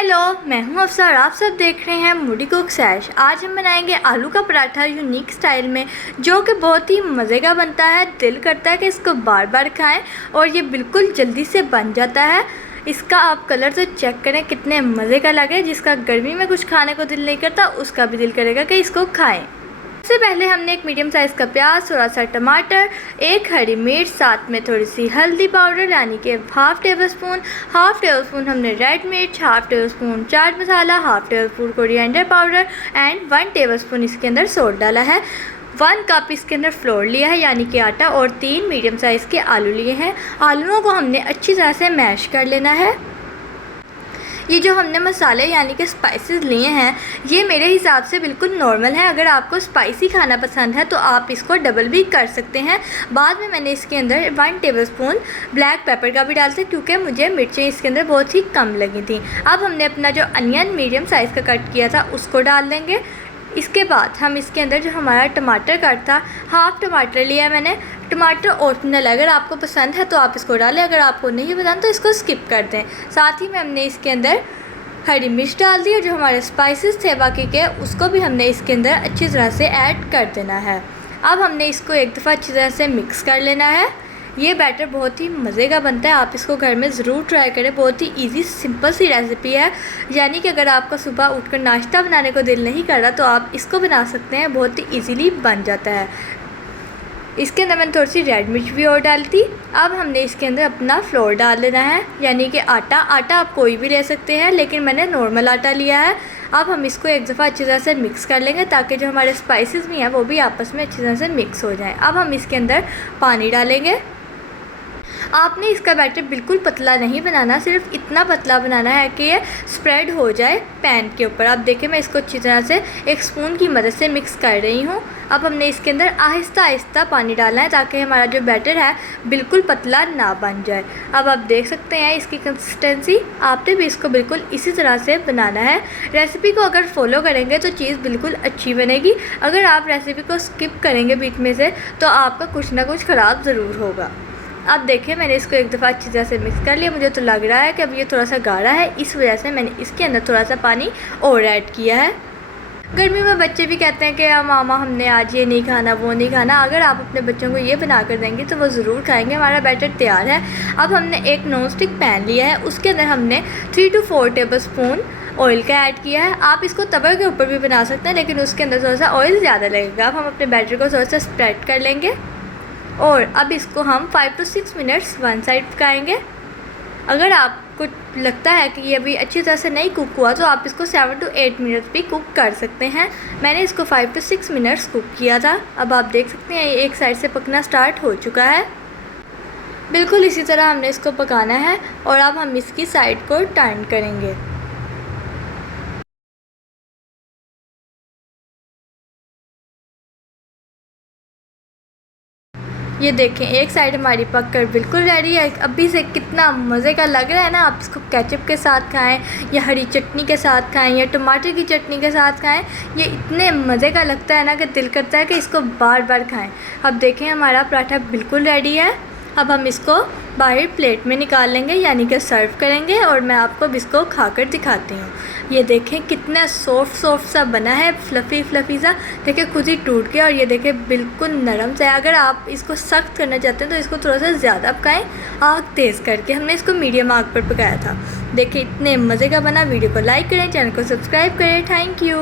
Hello, मैं हूं अफसा और आप सब देख रहे हैं मूडी कुक सैश। आज हम बनाएंगे आलू का पराठा यूनिक स्टाइल में, जो कि बहुत ही मज़े का बनता है। दिल करता है कि इसको बार बार खाएं और ये बिल्कुल जल्दी से बन जाता है। इसका आप कलर तो चेक करें कितने मज़े का लगे। जिसका गर्मी में कुछ खाने को दिल नहीं करता उसका भी दिल करेगा कि इसको खाएँ। सबसे पहले हमने एक मीडियम साइज़ का प्याज, थोड़ा सा टमाटर, एक हरी मिर्च, साथ में थोड़ी सी हल्दी पाउडर यानी कि हाफ़ टेबल स्पून हमने रेड मिर्च, half table spoon chaat masala, half table spoon coriander powder and 1 table spoon इसके अंदर सोल्ट डाला है। 1 कप इसके अंदर फ्लोर लिया है यानी कि आटा, और 3 मीडियम साइज़ के आलू लिए हैं। आलूओं को हमने अच्छी तरह से मैश कर लेना है। ये जो हमने मसाले यानी कि स्पाइसेस लिए हैं, ये मेरे हिसाब से बिल्कुल नॉर्मल है। अगर आपको स्पाइसी खाना पसंद है तो आप इसको डबल भी कर सकते हैं। बाद में मैंने इसके अंदर 1 टेबलस्पून ब्लैक पेपर का भी डालते क्योंकि मुझे मिर्चें इसके अंदर बहुत ही कम लगी थी। अब हमने अपना जो अनियन मीडियम साइज़ का कट किया था उसको डाल देंगे। इसके बाद हम इसके अंदर जो हमारा टमाटर कट था, हाफ़ टमाटर लिया है मैंने। टमाटर ऑप्शनल है, अगर आपको पसंद है तो आप इसको डालें, अगर आपको नहीं पसंद तो इसको स्किप कर दें। साथ ही में हमने इसके अंदर हरी मिर्च डाल दी और जो हमारे स्पाइसेस थे बाकी के, उसको भी हमने इसके अंदर अच्छी तरह से ऐड कर देना है। अब हमने इसको एक दफ़ा अच्छी तरह से मिक्स कर लेना है। ये बैटर बहुत ही मज़े का बनता है, आप इसको घर में ज़रूर ट्राई करें। बहुत ही इजी सिंपल सी रेसिपी है, यानी कि अगर आपका सुबह उठकर नाश्ता बनाने को दिल नहीं कर रहा तो आप इसको बना सकते हैं, बहुत ही इजीली बन जाता है। इसके अंदर मैंने थोड़ी सी रेड मिर्च भी और डाली थी। अब हमने इसके अंदर अपना फ्लोर डाल लेना है यानी कि आटा आप कोई भी ले सकते हैं, लेकिन मैंने नॉर्मल आटा लिया है। अब हम इसको एक दफ़ा अच्छी तरह से मिक्स कर लेंगे ताकि जो हमारे स्पाइसेस भी हैं वो भी आपस में अच्छी तरह से मिक्स हो जाएं। अब हम इसके अंदर पानी डालेंगे। आपने इसका बैटर बिल्कुल पतला नहीं बनाना, सिर्फ इतना पतला बनाना है कि ये स्प्रेड हो जाए पैन के ऊपर। आप देखें मैं इसको अच्छी तरह से एक स्पून की मदद से मिक्स कर रही हूँ। अब हमने इसके अंदर आहिस्ता आहिस्ता पानी डालना है ताकि हमारा जो बैटर है बिल्कुल पतला ना बन जाए। अब आप देख सकते हैं इसकी कंसिस्टेंसी। आपने भी इसको बिल्कुल इसी तरह से बनाना है। रेसिपी को अगर फॉलो करेंगे तो चीज़ बिल्कुल अच्छी बनेगी। अगर आप रेसिपी को स्किप करेंगे बीच में से तो आपका कुछ ना कुछ ख़राब ज़रूर होगा। अब देखिए मैंने इसको एक दफ़ा अच्छी तरह से मिक्स कर लिया। मुझे तो लग रहा है कि अब ये थोड़ा सा गाढ़ा है, इस वजह से मैंने इसके अंदर थोड़ा सा पानी और ऐड किया है। गर्मी में बच्चे भी कहते हैं कि मामा हमने आज ये नहीं खाना वो नहीं खाना। अगर आप अपने बच्चों को ये बना कर देंगे तो वो ज़रूर खाएंगे। हमारा बैटर तैयार है। अब हमने एक नॉन स्टिक पैन लिया है, उसके अंदर हमने 3 to 4 टेबल स्पून ऑयल का ऐड किया है। आप इसको तवे के ऊपर भी बना सकते हैं, लेकिन उसके अंदर थोड़ा सा ऑयल ज़्यादा लगेगा। अब हम अपने बैटर को थोड़ा सा स्प्रेड कर लेंगे और अब इसको हम 5 to 6 मिनट्स वन साइड पकाएंगे। अगर आपको लगता है कि ये अभी अच्छी तरह से नहीं कुक हुआ तो आप इसको 7 to 8 मिनट्स भी कुक कर सकते हैं। मैंने इसको 5 to 6 मिनट्स कुक किया था। अब आप देख सकते हैं ये एक साइड से पकना स्टार्ट हो चुका है। बिल्कुल इसी तरह हमने इसको पकाना है और अब हम इसकी साइड को टर्न करेंगे। ये देखें एक साइड हमारी पककर बिल्कुल रेडी है। अभी से कितना मज़े का लग रहा है ना। आप इसको केचप के साथ खाएं या हरी चटनी के साथ खाएं या टमाटर की चटनी के साथ खाएं, ये इतने मज़े का लगता है ना कि दिल करता है कि इसको बार बार खाएं। अब देखें हमारा पराठा बिल्कुल रेडी है। अब हम इसको बाहर प्लेट में निकाल लेंगे यानी कि सर्व करेंगे और मैं आपको अब इसको खाकर दिखाती हूँ। ये देखें कितना सॉफ्ट सा बना है, फ्लफ़ी सा। देखिए खुद ही टूट गया और ये देखें बिल्कुल नरम सा है। अगर आप इसको सख्त करना चाहते हैं तो इसको थोड़ा सा ज़्यादा पकाएं, आग तेज़ करके। हमने इसको मीडियम आग पर पकाया था। देखिए इतने मज़े का बना। वीडियो को लाइक करें, चैनल को सब्सक्राइब करें। Thank you.